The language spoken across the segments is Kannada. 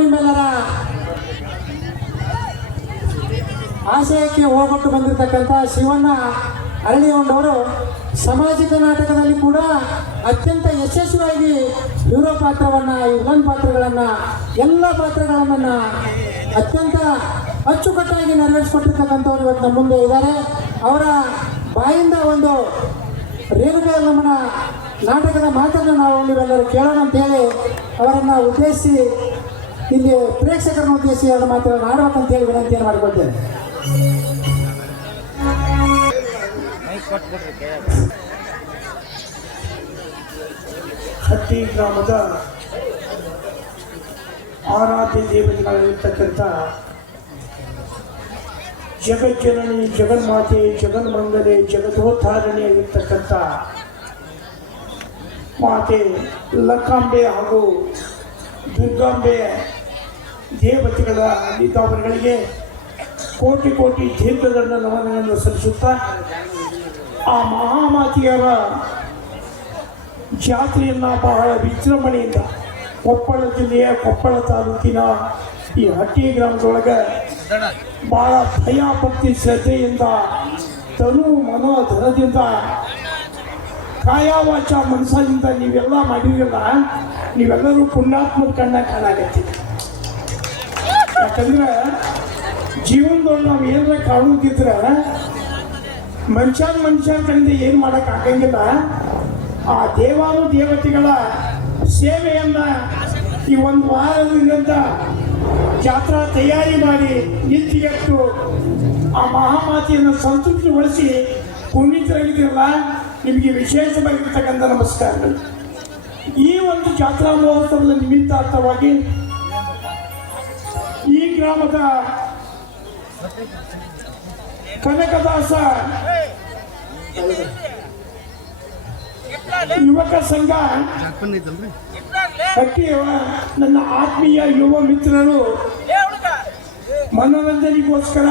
ನಿಮ್ಮೆಲ್ಲರ ಆಶಯಕ್ಕೆ ಹೋಗೊಟ್ಟು ಬಂದಿರತಕ್ಕಂಥ ಶಿವಣ್ಣ ಅರಳಿಗೊಂಡವರು ಸಾಮಾಜಿಕ ನಾಟಕದಲ್ಲಿ ಕೂಡ ಅತ್ಯಂತ ಯಶಸ್ವಿಯಾಗಿ ಹೀರೋ ಪಾತ್ರವನ್ನು, ವಿಲನ್ ಪಾತ್ರಗಳನ್ನು, ಎಲ್ಲ ಪಾತ್ರಗಳನ್ನು ಅತ್ಯಂತ ಅಚ್ಚುಕಟ್ಟಾಗಿ ನೆರವೇರಿಸಿಕೊಟ್ಟಿರ್ತಕ್ಕಂಥವ್ರು ಇವತ್ತು ನಮ್ಮ ಮುಂದೆ ಇದ್ದಾರೆ. ಅವರ ಬಾಯಿಂದ ಒಂದು ರೇಣುಕಾ ಯಲ್ಲಮ್ಮನ ನಾಟಕದ ಮಾತನ್ನು ನಾವು ನೀವೆಲ್ಲರೂ ಕೇಳೋಣ ಅಂತೇಳಿ ಅವರನ್ನು ಉದ್ದೇಶಿಸಿ, ಇಲ್ಲಿ ಪ್ರೇಕ್ಷಕರನ್ನು ಉದ್ದೇಶಿಸಿ ಅವರ ಮಾತುಗಳನ್ನು ಆಡಬೇಕಂತೇಳಿ ವಿನಂತಿಯನ್ನು ಮಾಡಿಕೊಳ್ತೇವೆ. ಹಟ್ಟಿ ಗ್ರಾಮದ ಆರಾಧ್ಯ ದೇವತೆಗಳಿರ್ತಕ್ಕಂಥ ಜಗಜ್ಜನನಿ, ಜಗನ್ಮಾತೆ, ಜಗನ್ಮಂಗಲೆ, ಜಗದೋದ್ಧಾರಣೆಯಾಗಿರ್ತಕ್ಕಂಥ ಮಾತೆ ಲಕ್ಕಾಂಬೆ ಹಾಗೂ ದುರ್ಗಾಂಬೆ ದೇವತೆಗಳ ಅಲ್ಲಿದ್ದವರುಗಳಿಗೆ ಕೋಟಿ ಕೋಟಿ ತೀರ್ಥದಂಡ ನಮನಗಳನ್ನು ಸಲ್ಲಿಸುತ್ತಾ ಆ ಮಹಾಮಾತೆಯರ ಜಾತ್ರೆಯನ್ನು ಬಹಳ ವಿಜೃಂಭಣೆಯಿಂದ ಕೊಪ್ಪಳ ಜಿಲ್ಲೆಯ ಕೊಪ್ಪಳ ತಾಲೂಕಿನ ಈ ಹಟ್ಟಿ ಗ್ರಾಮದೊಳಗೆ ಬಹಳ ಭಯ ಭಕ್ತಿ ಶ್ರದ್ಧೆಯಿಂದ ತನು ಮನೋ ಧನದಿಂದ ಕಾಯ ವಾಚ ಮನಸ್ಸಿನಿಂದ ನೀವೆಲ್ಲ ಮಾಡಿರಲ್ಲ, ನೀವೆಲ್ಲರೂ ಪುಣ್ಯಾತ್ಮದ ಕಣ್ಣ ಕಾಣಾಗತ್ತಿ. ಯಾಕಂದ್ರೆ ಜೀವನದೊಳಗೆ ನಾವು ಏನಾರ ಕಾಣುತ್ತಿದ್ರೆ ಮನುಷ್ಯನ ಕಡೆಯಿಂದ ಏನು ಮಾಡೋಕೆ ಆಗಂಗಿಲ್ಲ. ಆ ದೇವಾನು ದೇವತೆಗಳ ಸೇವೆಯನ್ನು ಈ ಒಂದು ವಾರದಿಂದ ಜಾತ್ರಾ ತಯಾರಿ ಮಾಡಿ ನಿಂತಿಗೆಟ್ಟು ಆ ಮಹಾಮಾತೆಯನ್ನು ಸಂತೃಪ್ತಿಗೊಳಿಸಿ ಪುನೀತರಾಗಿದ್ದೀರಲ್ಲ, ನಿಮಗೆ ವಿಶೇಷವಾಗಿರ್ತಕ್ಕಂಥ ನಮಸ್ಕಾರಗಳು. ಈ ಒಂದು ಜಾತ್ರಾ ಮಹೋತ್ಸವದ ನಿಮಿತ್ತಾರ್ಥವಾಗಿ ಈ ಗ್ರಾಮದ ಕನಕದಾಸ ಯುವಕ ಸಂಘ ಹಟ್ಟಿಯ ನನ್ನ ಆತ್ಮೀಯ ಯುವ ಮಿತ್ರರು ಮನೋರಂಜನೆಗೋಸ್ಕರ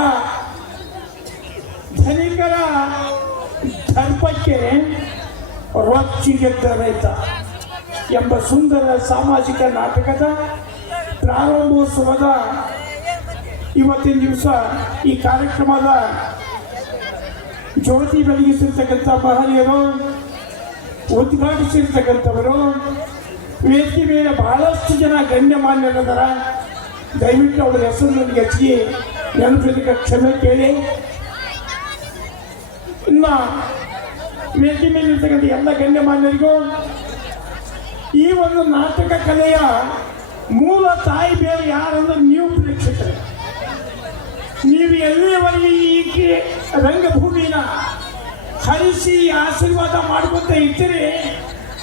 ಧನಿಕರ ದರ್ಪಕ್ಕೆ ರೊಚ್ಚಿಗೆದ್ದ ರೈತ ಎಂಬ ಸುಂದರ ಸಾಮಾಜಿಕ ನಾಟಕದ ಪ್ರಾರಂಭೋತ್ಸವದ ಇವತ್ತಿನ ದಿವಸ ಈ ಕಾರ್ಯಕ್ರಮದ ಜ್ಯೋತಿ ಬೆಳಗಿಸಿರ್ತಕ್ಕಂಥ ಮಹನೀಯರು, ಉದ್ಘಾಟಿಸಿರ್ತಕ್ಕಂಥವರು, ವೇದಿಕೆ ಮೇಲೆ ಬಹಳಷ್ಟು ಜನ ಗಣ್ಯಮಾನ್ಯರಿದ್ದಾರೆ. ದಯವಿಟ್ಟು ಅವರ ಹೆಸರು ನನಗೆ ಹೆಚ್ಚಿಗೆ ನೆನಪಿದ್ದಕ್ಕೆ ಕ್ಷಮೆ ಕೇಳಿ. ಇನ್ನು ವೇದಿಕೆ ಮೇಲೆ ಇರ್ತಕ್ಕಂಥ ಎಲ್ಲ ಗಣ್ಯಮಾನ್ಯರಿಗೂ ಈ ಒಂದು ನಾಟಕ ಕಲೆಯ ಮೂಲ ತಾಯಿ ಬೇರೆ ಯಾರಂದ್ರೆ ನೀವು ಪ್ರೇಕ್ಷಕರು. ನೀವು ಎಲ್ಲಿಯವರೆಗೆ ಈ ರಂಗಭೂಮಿನ ಹರಿಸಿ ಆಶೀರ್ವಾದ ಮಾಡ್ಕೊತ ಇರ್ತೀರಿ,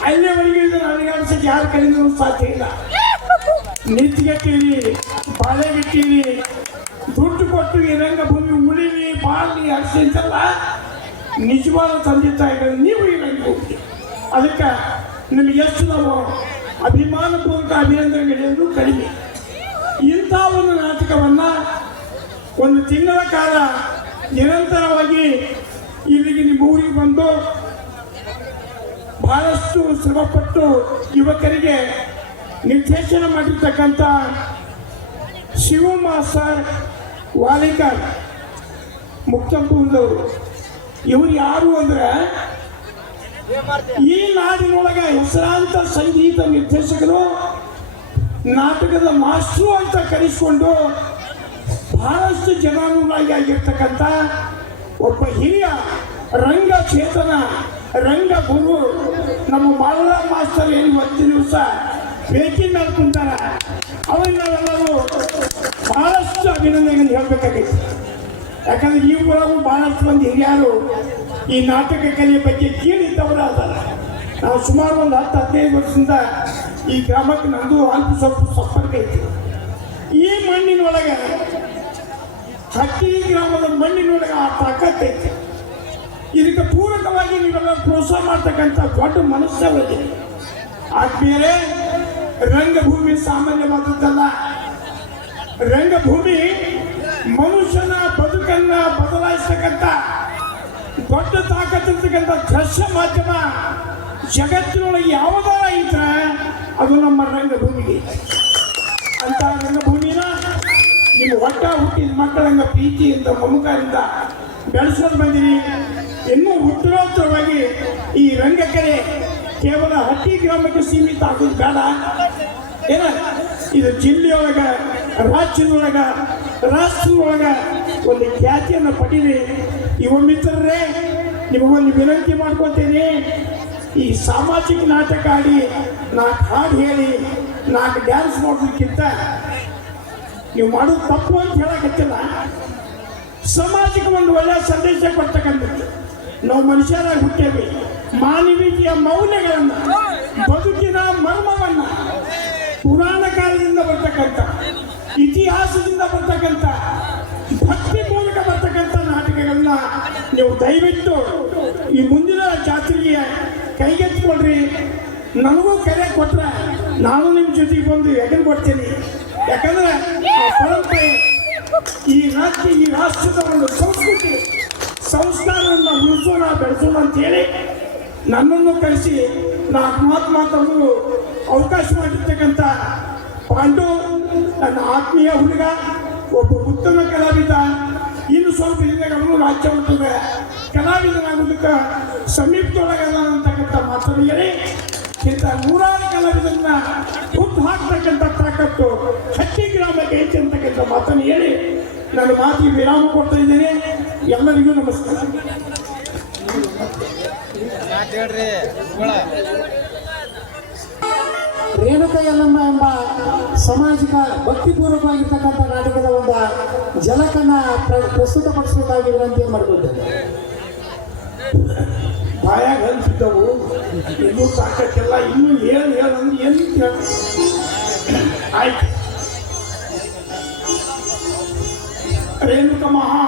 ಅಲ್ಲಿವರೆಗೆ ನನಗೆ ಅನ್ಸಕ್ಕೆ ಯಾರ ಕಡೆಯಿಂದ ಸಾಧ್ಯ ಇಲ್ಲ. ನಿಂತ್ಗೆಟ್ಟಿರಿ, ಬಾಳೆಗಿಟ್ಟಿರಿ, ದುಡ್ಡು ಕೊಟ್ಟು ಈ ರಂಗಭೂಮಿ ಉಳಿವಿ ಬಾಳಿ ಹರಿಸಿ ಅಂತಲ್ಲ, ನಿಜವಾದ ತಂದೆ ತಾಯಿಗಳು ನೀವು ಈ ರಂಗಭೂಮಿ. ಅದಕ್ಕೆ ನಿಮಗೆ ಎಷ್ಟು ನಾವು ಅಭಿಮಾನಪೂರ್ವಕ ಅಭಿನಂದನೆಗಳು ಕಡಿಮೆ. ಇಂಥ ಒಂದು ನಾಟಕವನ್ನು ಒಂದು ತಿಂಗಳ ಕಾಲ ನಿರಂತರವಾಗಿ ಇಲ್ಲಿಗೆ ನಿಮ್ಮ ಊರಿಗೆ ಬಂದು ಬಹಳಷ್ಟು ಶ್ರಮಪಟ್ಟು ಯುವಕರಿಗೆ ನಿರ್ದೇಶನ ಮಾಡಿರ್ತಕ್ಕಂಥ ಶಿವಮ್ಮ ಸರ್ ವಾಲಿಕರ್ ಮುಕ್ತಂಪುರದವರು. ಇವರು ಯಾರು ಅಂದ್ರೆ ಈ ನಾಡಿನೊಳಗೆ ಹೆಸರಾಂತ ಸಂಗೀತ ನಿರ್ದೇಶಕರು, ನಾಟಕದ ಮಾಸ್ಟ್ರು ಅಂತ ಕರೆಸಿಕೊಂಡು ಬಹಳಷ್ಟು ಜನಾನುರಾಗಿ ಆಗಿರ್ತಕ್ಕಂಥ ಒಬ್ಬ ಹಿರಿಯ ರಂಗಚೇತನ ರಂಗಗುರು ನಮ್ಮ ಮಾಲಾ ಮಾಸ್ತರ್ ಏನು ಇವತ್ತಿನ ದಿವಸ ಭೇಟಿ ಮೇಲೆ ಕುಂತಾರ. ಅವ್ರಿಗೆ ನಾವೆಲ್ಲರೂ ಬಹಳಷ್ಟು ಅಭಿನಂದನೆಗಳನ್ನು ಹೇಳಬೇಕಾಗಿತ್ತು. ಯಾಕಂದ್ರೆ ಈ ಊರಾಗೂ ಬಹಳಷ್ಟು ಮಂದಿ ಹಿರಿಯರು ಈ ನಾಟಕ ಕಲೆಯ ಬಗ್ಗೆ ಕೇಳಿದ್ದವರು ಅದಾರ. ನಾವು ಸುಮಾರು ಒಂದು 10-15 ವರ್ಷದಿಂದ ಈ ಗ್ರಾಮಕ್ಕೆ ನಂದು ಅಲ್ಪ ಸ್ವಲ್ಪ ಸಂಪರ್ಕ ಐತಿ. ಈ ಮಣ್ಣಿನೊಳಗೆ ಹಟ್ಟಿ ಗ್ರಾಮದ ಮಣ್ಣಿನೊಳಗೆ ಆ ತಾಕತ್ತೈತೆ. ಇದಕ್ಕೆ ಪೂರಕವಾಗಿ ನೀವೆಲ್ಲ ಪ್ರೋತ್ಸಾಹ ಮಾಡ್ತಕ್ಕಂಥ ದೊಡ್ಡ ಮನಸ್ಸವರಿಗೆ ಆದ್ಮೇಲೆ ರಂಗಭೂಮಿ ಸಾಮಾನ್ಯವಾದದ್ದಲ್ಲ. ರಂಗಭೂಮಿ ಮನುಷ್ಯನ ಬದುಕನ್ನ ಬದಲಾಯಿಸ್ತಕ್ಕಂಥ ದೊಡ್ಡ ತಾಕತ್ತಿರ್ತಕ್ಕಂಥ ದೃಶ್ಯ ಮಾಧ್ಯಮ. ಜಗತ್ತಿನೊಳಗೆ ಯಾವುದಾರ ಇದ್ರೆ ಅದು ಅದು ನಮ್ಮ ರಂಗಭೂಮಿಗೆ. ಅಂತ ರಂಗಭೂಮಿನ ನಿಮ್ಮ ಒಟ್ಟ ಹುಟ್ಟಿದ ಮಕ್ಕಳಂಗ ಪ್ರೀತಿಯಿಂದ ಮಮಕಾರಿಂದ ಬೆಳೆಸ್ಕೊಂಡು ಬಂದಿರಿ. ಇನ್ನೂ ಉತ್ತರೋತ್ತರವಾಗಿ ಈ ರಂಗಕಲೆ ಕೇವಲ ಹಟ್ಟಿ ಗ್ರಾಮಕ್ಕೆ ಸೀಮಿತ ಆಗೋದು ಬೇಡ. ಏನ ಇದು ಜಿಲ್ಲೆಯೊಳಗ, ರಾಜ್ಯದೊಳಗ, ರಾಷ್ಟ್ರದೊಳಗ ಒಂದು ಖ್ಯಾತಿಯನ್ನು ಪಡೀರಿ. ಯುವ ಮಿತ್ರರೇ, ನಿಮಗೊಂದು ವಿನಂತಿ ಮಾಡ್ಕೊತೇನೆ. ಈ ಸಾಮಾಜಿಕ ನಾಟಕ ಆಡಿ 4 ಹಾಡು ಹೇಳಿ 4 ಡ್ಯಾನ್ಸ್ ಮಾಡೋದಕ್ಕಿಂತ ನೀವು ಮಾಡೋದು ತಪ್ಪು ಅಂತ ಹೇಳಕತ್ತಿಲ್ಲ. ಸಮಾಜಕ್ಕೆ ಒಂದು ಒಳ್ಳೆಯ ಸಂದೇಶ ಕೊಡ್ತಕ್ಕಂಥದ್ದು. ನಾವು ಮನುಷ್ಯರಾಗಿ ಹುಟ್ಟೇವೆ. ಮಾನವೀಯತೆಯ ಮೌಲ್ಯಗಳನ್ನು, ಬದುಕಿನ ಮರ್ಮವನ್ನು, ಪುರಾಣ ಕಾಲದಿಂದ ಬರ್ತಕ್ಕಂಥ, ಇತಿಹಾಸದಿಂದ ಬರ್ತಕ್ಕಂಥ, ಭಕ್ತಿ ಮೂಲಕ ಬರ್ತಕ್ಕಂಥ ನಾಟಕಗಳನ್ನ ನೀವು ದಯವಿಟ್ಟು ಈ ಮುಂದಿನ ಜಾತ್ರೆಗೆ ಕೈಗೆತ್ತಿಕೊಳ್ರಿ. ನನಗೂ ಕರೆ ಕೊಟ್ರೆ ನಾನು ನಿಮ್ಮ ಜೊತೆಗೆ ಬಂದು ಎಗನ್ ಕೊಡ್ತೀನಿ. ಯಾಕಂದ್ರೆ ಆ ಪರಂಪರೆ, ಈ ರಾಜ್ಯ, ಈ ರಾಷ್ಟ್ರದ ಒಂದು ಸಂಸ್ಕೃತಿ ಸಂಸ್ಕಾರವನ್ನು ಉಳಿಸೋಣ, ಬೆಳೆಸೋಣ ಅಂತೇಳಿ ನನ್ನನ್ನು ಕರೆಸಿ 4 ಮಾತನ್ನು ಅವಕಾಶ ಮಾಡಿರ್ತಕ್ಕಂಥ ಪಾಂಡು ನನ್ನ ಆತ್ಮೀಯ ಹುಡುಗ, ಒಬ್ಬ ಉತ್ತಮ ಕಲಾವಿದ. ಇನ್ನು ಸ್ವಲ್ಪ ದಿನದಾಗ ಅವನು ರಾಜ್ಯ ಮಟ್ಟದ ಕಲಾವಿದನಾಗೋದಕ್ಕೆ ಸಮೀಪದೊಳಗಲ್ಲ ಅಂತಕ್ಕಂಥ ಮಾತನ್ನು ಹೇಳಿ ಇಂಥ 100 ಕಲಾವಿದರನ್ನ ಹುಟ್ಟು ಹಾಕ್ತಕ್ಕಂಥ ತಾಕತ್ತು ಹಟ್ಟಿ ಗ್ರಾಮಕ್ಕೆ ಐತೆ ಅಂತಕ್ಕಂಥ ಮಾತನ್ನು ಹೇಳಿ ನನ್ನ ಮಾತಿಗೆ ವಿರಾಮ ಕೊಡ್ತಾ ಇದ್ದೇನೆ. ಎಲ್ಲರಿಗೂ ನಮಸ್ಕಾರ. ರೇಣುಕ ಯಲ್ಲಮ್ಮ ಎಂಬ ಸಾಮಾಜಿಕ ಭಕ್ತಿಪೂರ್ವಕವಾಗಿರ್ತಕ್ಕಂಥ ನಾಟಕದ ಒಂದು ಜಲಕನ್ನ ಪ್ರಸ್ತುತಪಡಿಸಬೇಕಾಗಿ ವಿನಂತಿ ಮಾಡಿಕೊಳ್ತೇನೆ. ಬಾಯಾಗ ಹಂಚಿದ್ದವು ಇನ್ನೂ ತಾಕಕ್ಕೆಲ್ಲ, ಇನ್ನೂ ಹೇಳಂದ್ರೆ ಏನು ಆಯ್ತು. ರೇಣುಕ ಮಹಾ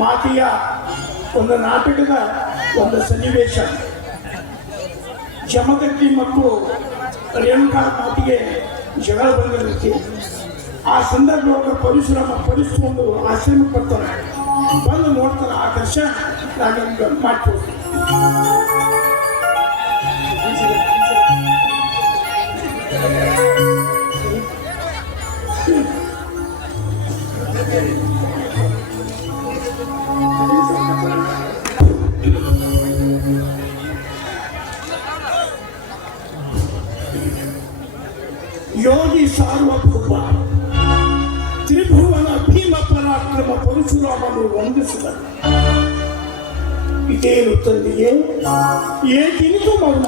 ಮಾತೆಯ ಒಂದು ನಾಟಕದ ಒಂದು ಸನ್ನಿವೇಶ. ಜಮದಗ್ನಿ ಮತ್ತು ರೇಣುಕಾ ಮಾತಿಗೆ ಜಗಳ ಬಂದಿರುತ್ತೆ. ಆ ಸಂದರ್ಭದೊಳಗೆ ಪರಶುರಾಮ ಆಶ್ರಮಕ್ಕೆ ಬರ್ತಾನೆ. ಬಂದು ನೋಡ್ತಾನೆ. ಆ ದರ್ಶನ ನಾನು ನಿಮ್ಗೆ ಮಾಡ್ಕೊಡ್ತೀನಿ. ಯೋಗಿ ಸಾರ್ವಭೌಮ ತ್ರಿಭುವನ ಭೀಮ ಪರಾಕ್ರಮ ಪರಶುರಾಮನು ವಂದಿಸಿದನು. ಇದೇನು ತಂದೆಯೇ, ಏಕಿನಿತು ಮೌನ?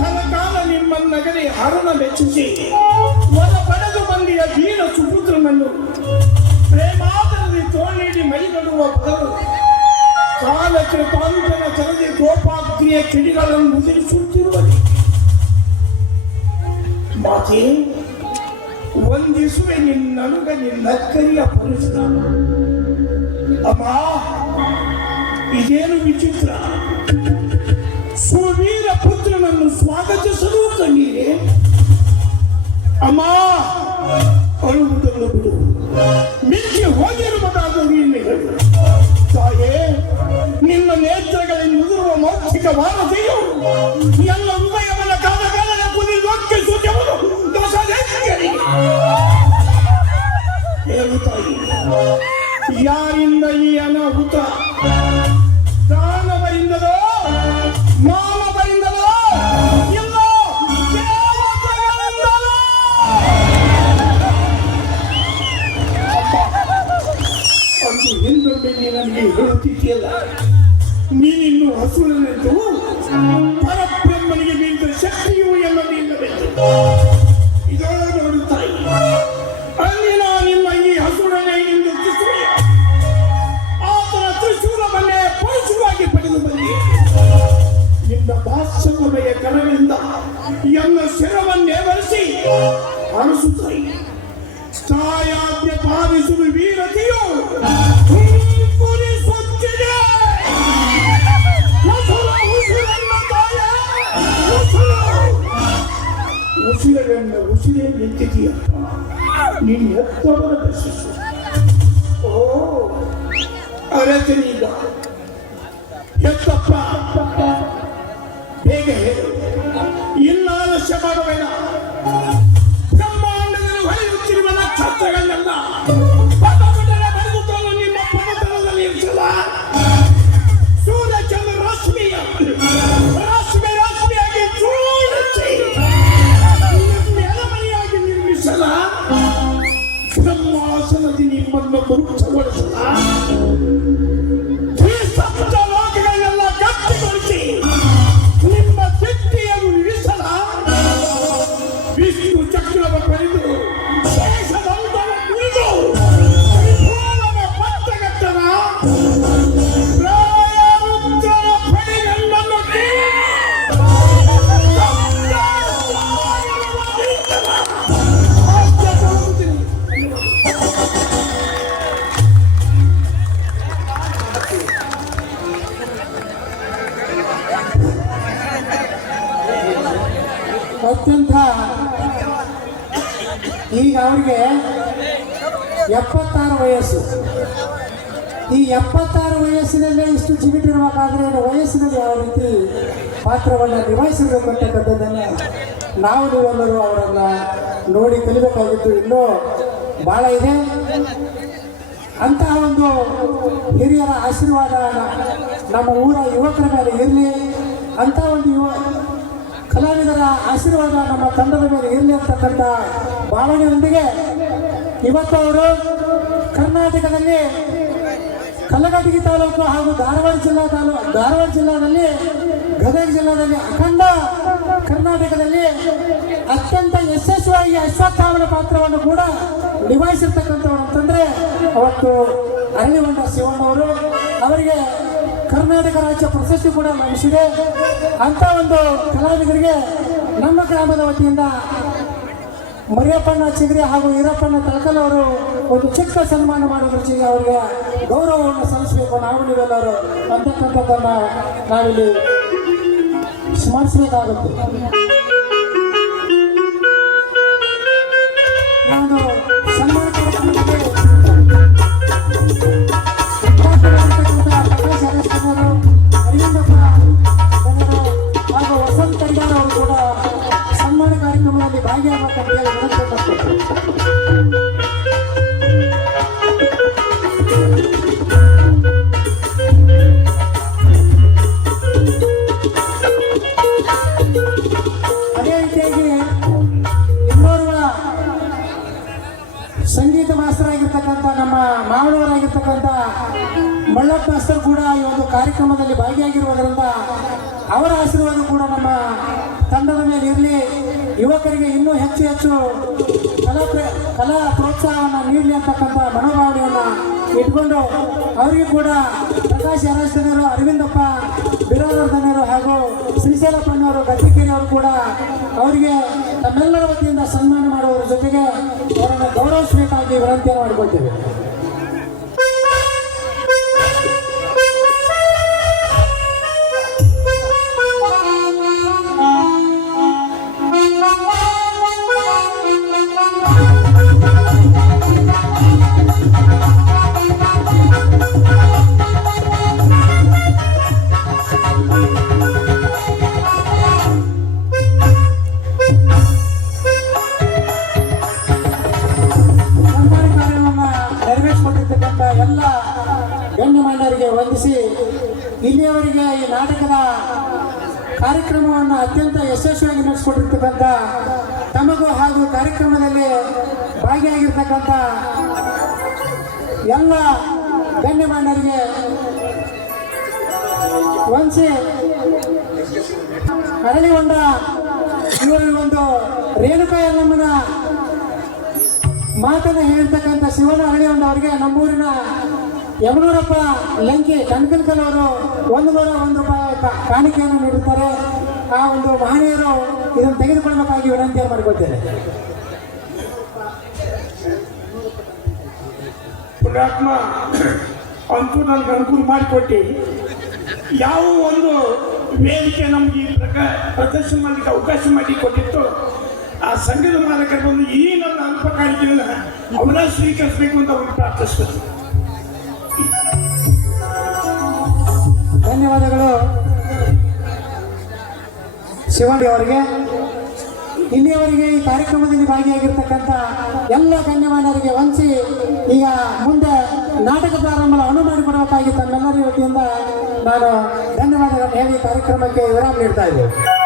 ಹಲಕಾಲ ನಿಮ್ಮನ್ನಗಲಿ ಹರಣ ಮೆಚ್ಚಿಸಿ ಹೊರ ಪಡೆದು ಬಂದಿಯ ವೀರ ಸುಪುತ್ರನನ್ನು ಪ್ರೇಮಾದರದಲ್ಲಿ ತೋಳೀಡಿ ಮೈಗಡುವ ಬದಲು ಕಾಲಕ್ಕೆ ತಾಲೂಕಿನ ಚರದಿ ಗೋಪಾಗ್ರಿಯ ಕಿಡಿಗಳನ್ನು ಮುದುರಿಸುತ್ತಿರುವಲ್ಲಿ ಮಾತೆ, ವಂದಿಸುವೆ ನಿನ್ನನುಗ ನಿನ್ನಕ್ಕರಿಯ ಪರಶುರಾಮ. ಅಮ್ಮ, ಇದೇನು ವಿಚಿತ್ರ? ಸುವೀರ ಪುತ್ರನನ್ನು ಸ್ವಾಗತಿಸಲು ಕಣ್ಣೀರೆ. ಅಮ್ಮ, ಅಳುವುದನ್ನು ಬಿಡು. ಮಿಕ್ಕಿ ಹೋಗಿರುವುದಾದರೂ ಇಲ್ಲಿ ಹೇಳು. ತಾಯೇ, ನಿನ್ನ ನೇತ್ರಗಳಿಂದ ಉದುರುವ ಮೌಖಿಕ ವಾರತೆಯು ಎಲ್ಲ ಹೃದಯವನ್ನ ಕಾಲಕಾಲದ ಕುದಿದೊಕ್ಕೆ ಸೂಚ್ಯವನ್ನು ಹೇಳು ತಾಯಿ. ಯಾರಿಂದ ಈ ಅನಾಹುತ? ದಾನವರಿಂದಲೋ, ಮಾನವರಿಂದಲೋ, ಇಲ್ಲೋ ದೇವತೆಗಳಿಂದಲೋ? ಅದು ಹಿಂದೊಮ್ಮೆ ನನಗೆ ಹೇಳುತ್ತಿದೆಯಲ್ಲ, ನೀನಿನ್ನು ಹಸುರನೆಂದು ಪರಬ್ರಹ್ಮನಿಗೆ ಮೀರಿದ ಶಕ್ತಿಯು ಎಲ್ಲ ನಿಲ್ಲಬೇಕು. ಇದೋ ನೋಡು ತಾಯಿ, ಅಂದಿನ ನಿಮ್ಮ ಈ ಹಸುರನೇ ನಿಂದು ತ್ರಿಶೂಲ, ಆತನ ತ್ರಿಶೂಲವನ್ನೇ ಪರಶುವಾಗಿ ಪಡೆದು ಬಂದಿ. ನಿನ್ನ ಭಾಷಣಮಯ ಕರಗಳಿಂದ ಎನ್ನ ಶಿರವನ್ನೇ ಬರೆಸಿ ಹರಸುತ್ತಾಯಿ. ತಾಯಾಜ್ಞೆ ಪಾಲಿಸುವ ವೀರತೆಯು ಪೂರಿಸುತ್ತಿದೆ. ಉಸಿರೇ ನಿಂತಿದೆಯಪ್ಪ, ನೀನು ಎತ್ತವರ ದರ್ಶಿಸು. ಓ ಅರಚನೀಗ ಎತ್ತಪ್ಪ, ಬೇಗ ಹೇಳು, ಇಲ್ಲ ಆಲಸ್ಯ ಮಾಡಬೇಡ. ಪಡೆದು ಶೇಷದಂತನ ಮುರಿದು ಪರಿಪೂರ್ಣದ ಪಟ್ಟಗಟ್ಟನ ಪ್ರಾಯೋತ್ತರ ಪಡೆಗಲ್ಲನ್ನು ಅತ್ಯಂತ ಈಗ ಅವರಿಗೆ 76 ವಯಸ್ಸು. ಈ 76 ವಯಸ್ಸಿನಲ್ಲೇ ಇಷ್ಟು ಜಿಗಿಟಿರಬೇಕಾದ್ರೆ ವಯಸ್ಸಿನಲ್ಲಿ ಯಾವ ರೀತಿ ಪಾತ್ರವನ್ನು ನಿಭಾಯಿಸಬೇಕು ಅಂತಕ್ಕಂಥದ್ದನ್ನು ನಾವು ನೀವೆಲ್ಲರೂ ಅವರನ್ನು ನೋಡಿ ಕಲಿಬೇಕಾಗಿತ್ತು. ಇನ್ನೂ ಭಾಳ ಇದೆ. ಅಂತಹ ಒಂದು ಹಿರಿಯರ ಆಶೀರ್ವಾದ ನಮ್ಮ ಊರ ಯುವಕರ ಮೇಲೆ ಇರಲಿ, ಅಂಥ ಒಂದು ಕಲಾವಿದರ ಆಶೀರ್ವಾದ ನಮ್ಮ ತಂಡದ ಮೇಲೆ ಇರಲಿ ಅಂತಕ್ಕಂಥ ಭಾವನೆಯೊಂದಿಗೆ ಇವತ್ತು ಅವರು ಕರ್ನಾಟಕದಲ್ಲಿ ಕಲಘಟಗಿ ತಾಲೂಕು ಹಾಗೂ ಧಾರವಾಡ ಜಿಲ್ಲಾದಲ್ಲಿ ಗದಗ ಜಿಲ್ಲಾದಲ್ಲಿ ಅಖಂಡ ಕರ್ನಾಟಕದಲ್ಲಿ ಅತ್ಯಂತ ಯಶಸ್ವಿಯಾಗಿ ಅಶ್ವತ್ಥಾಮನ ಪಾತ್ರವನ್ನು ಕೂಡ ನಿಭಾಯಿಸಿರ್ತಕ್ಕಂಥವ್ರು ಅಂತಂದರೆ ಅವತ್ತು ಅರಳಿಗೊಂಡ ಶಿವಣ್ಣವರು. ಅವರಿಗೆ ಕರ್ನಾಟಕ ರಾಜ್ಯ ಪ್ರಶಸ್ತಿ ಕೂಡ ಲಭಿಸಿದೆ. ಅಂಥ ಒಂದು ಕಲಾವಿದರಿಗೆ ನಮ್ಮ ಗ್ರಾಮದ ವತಿಯಿಂದ ಮರಿಯಪ್ಪಣ್ಣ ಚಿಗರಿ ಹಾಗೂ ಈರಪ್ಪಣ್ಣ ತಳಕಲ್ ಅವರು ಒಂದು ಚಿಕ್ಕ ಸನ್ಮಾನ ಮಾಡೋದ್ರ ಜೊತೆಗೆ ಅವರಿಗೆ ಗೌರವವನ್ನು ಸಲ್ಲಿಸಬೇಕು ನಾವು ನೀವೆಲ್ಲರೂ ಅಂತಕ್ಕಂಥದ್ದನ್ನು ನಾವಿಲ್ಲಿ ಸ್ಮರಿಸಬೇಕಾಗುತ್ತೆ. ನಾನು ಸನ್ಮಾನ ಕಾರ್ಯಕ್ರಮದಲ್ಲಿ ಅರವಿಂದಪ್ಪ ಹಾಗೂ ವಸಂತ ಕರಿಗಾರ ಅವರು ಕೂಡ ಸನ್ಮಾನ ಕಾರ್ಯಕ್ರಮದಲ್ಲಿ ಭಾಗಿಯಾಗಬೇಕಂತ ಹೇಳಿ ವಿನಂತಿ ಮಾಡ್ತಾರೆ. ಅದೇ ರೀತಿಯಾಗಿ ಇನ್ನೋರ್ವ ಸಂಗೀತ ಮಾಸ್ತರಾಗಿರ್ತಕ್ಕಂಥ ನಮ್ಮ ಮಾವನವರಾಗಿರ್ತಕ್ಕಂಥ ಮಳ್ಳಪ್ಪ ಮಾಸ್ತರ್ ಕೂಡ ಈ ಒಂದು ಕಾರ್ಯಕ್ರಮದಲ್ಲಿ ಭಾಗಿಯಾಗಿರುವುದರಿಂದ ಅವರ ಆಶೀರ್ವಾದ ಕೂಡ ನಮ್ಮ ತಂಡದ ಮೇಲೆ ಇರಲಿ. ಯುವಕರಿಗೆ ಇನ್ನೂ ಹೆಚ್ಚು ಹೆಚ್ಚು ಕಲಾ ಪ್ರೋತ್ಸಾಹವನ್ನು ನೀಡಲಿ ಅಂತಕ್ಕಂಥ ಮನೋಭಾವನೆಯನ್ನು ಇಟ್ಕೊಂಡು ಅವರಿಗೂ ಕೂಡ ಪ್ರಕಾಶ್ ಅರಸ್ತನವರು, ಅರವಿಂದಪ್ಪ ಬಿರಾದರ್ಧನವರು ಹಾಗೂ ಶ್ರೀಶೈಲಪ್ಪನವರು ಗಟ್ಟಿಕೇರಿಯವರು ಕೂಡ ಅವರಿಗೆ ತಮ್ಮೆಲ್ಲರ ವತಿಯಿಂದ ಸನ್ಮಾನ ಮಾಡುವುದರ ಜೊತೆಗೆ ಅವರನ್ನು ಗೌರವಿಸಬೇಕಾಗಿ ವಿನಂತಿಯನ್ನು ಮಾಡಿಕೊಳ್ತೇವೆ. ಎಲ್ಲ ಗಣ್ಯಮಾನ್ಯರಿಗೆ ವಂದಿಸಿ ಇಲ್ಲಿಯವರೆಗೆ ಈ ನಾಟಕದ ಕಾರ್ಯಕ್ರಮವನ್ನು ಅತ್ಯಂತ ಯಶಸ್ವಿಯಾಗಿ ನಡೆಸಿಕೊಟ್ಟಿರ್ತಕ್ಕಂಥ ತಮಗೂ ಹಾಗೂ ಕಾರ್ಯಕ್ರಮದಲ್ಲಿ ಭಾಗಿಯಾಗಿರ್ತಕ್ಕಂಥ ಎಲ್ಲ ಗಣ್ಯಮಾನ್ಯರಿಗೆ ವಂದಿಸಿ ಅರಳಿಗೊಂಡ ಇವರಿಗೆ ಒಂದು ರೇಣುಕಾ ಯಲ್ಲಮ್ಮನ ಮಾತನ್ನು ಹೇಳಿರ್ತಕ್ಕಂಥ ಶಿವನ ಅರಳಿಗೊಂಡ ಅವರಿಗೆ ನಮ್ಮೂರಿನ ಯಮನೂರಪ್ಪ ಲಂಕಿ ಕನಕನಕಲ್ ಅವರು 101 ರೂಪಾಯಿ ಕಾಣಿಕೆಯನ್ನು ನೀಡುತ್ತಾರೆ. ಆ ಒಂದು ಮಹನೀಯರು ಇದನ್ನು ತೆಗೆದುಕೊಳ್ಳಬೇಕಾಗಿ ವಿನಂತಿಯನ್ನು ಮಾಡಿಕೊಳ್ತೇನೆ. ಪುಣ್ಯಾತ್ಮ ಅಂತೂ ನನಗೆ ಅನುಕೂಲ ಮಾಡಿಕೊಟ್ಟು ಯಾವ ಒಂದು ವೇದಿಕೆ ನಮಗೆ ಈ ಪ್ರದರ್ಶನ ಮಾಡಲಿಕ್ಕೆ ಅವಕಾಶ ಮಾಡಿ ಕೊಟ್ಟಿತ್ತು ಆ ಸಂಘದ ಮಾಲಕರು ಬಂದು ಈ ನನ್ನ ಅಲ್ಪ ಕಾಣಿಕೆಯನ್ನು ಅವರ ಸ್ವೀಕರಿಸಬೇಕು ಅಂತ ಅವ್ರಿಗೆ ಪ್ರಾರ್ಥಿಸ್ತಾರೆ. ಧನ್ಯವಾದಗಳು ಶಿವಣ್ಣ ಅವರಿಗೆ. ಇಲ್ಲಿಯವರೆಗೆ ಈ ಕಾರ್ಯಕ್ರಮದಲ್ಲಿ ಭಾಗಿಯಾಗಿರ್ತಕ್ಕಂಥ ಎಲ್ಲ ಗಣ್ಯಮಾನ್ಯರಿಗೆ ವಂದಿಸಿ ಈಗ ಮುಂದೆ ನಾಟಕ ಪ್ರಾರಂಭ ಅನುವು ಮಾಡಿಕೊಡಬೇಕಾಗಿ ತಮ್ಮೆಲ್ಲರ ವತಿಯಿಂದ ನಾನು ಧನ್ಯವಾದಗಳನ್ನು ಹೇಳಿ ಕಾರ್ಯಕ್ರಮಕ್ಕೆ ವಿರಾಮ ನೀಡ್ತಾ ಇದ್ದೇನೆ.